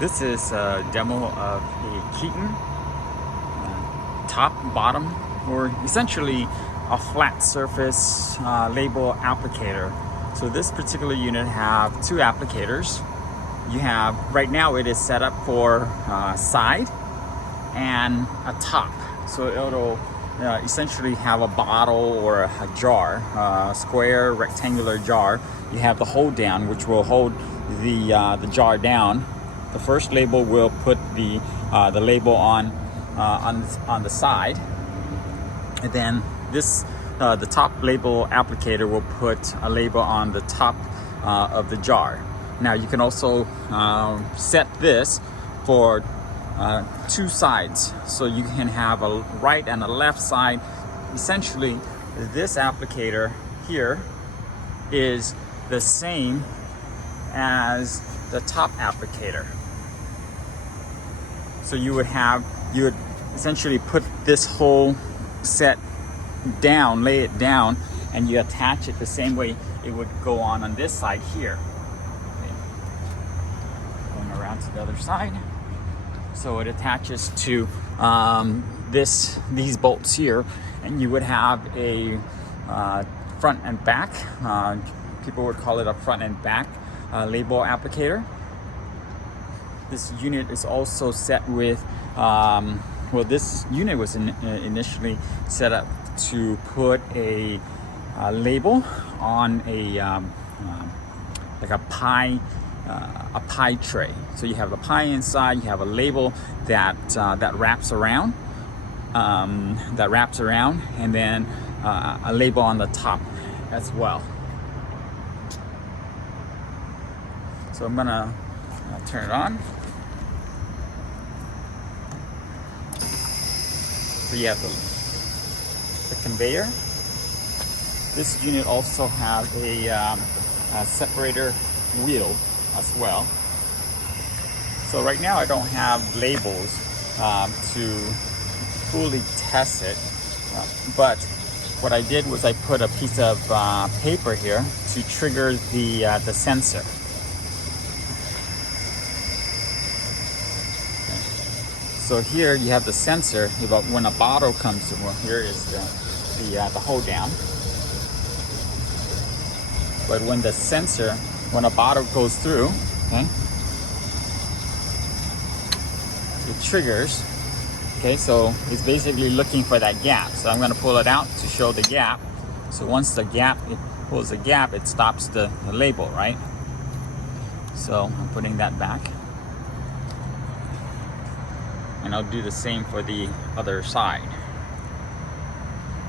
This is a demo of a Ketan top, bottom, or essentially a flat surface label applicator. So this particular unit have two applicators. You have, right now it is set up for side and a top. So it'll essentially have a bottle or a jar, square rectangular jar. You have the hold down, which will hold the jar down. The first label will put the label on the side, and then this the top label applicator will put a label on the top of the jar. Now you can also set this for two sides, so you can have a right and a left side. Essentially, this applicator here is the same as the top applicator. So you would essentially put this whole set down, lay it down, and you attach it the same way it would go on this side here. Okay. Going around to the other side. So it attaches to these bolts here, and you would have a front and back. People would call it a front and back label applicator. This unit is also set with, well, this unit was initially set up to put a label on like a pie tray. So you have the pie inside, you have a label that wraps around, and then a label on the top as well. So I'm gonna turn it on. So you have the conveyor. This unit also has a separator wheel as well. So right now I don't have labels to fully test it, but what I did was I put a piece of paper here to trigger the sensor. So here you have the sensor. About when a bottle comes through, well, here is the hold down. But when the sensor, when a bottle goes through, okay, it triggers. Okay, so it's basically looking for that gap. So I'm going to pull it out to show the gap. So once it pulls the gap, it stops the label, right? So I'm putting that back. And I'll do the same for the other side.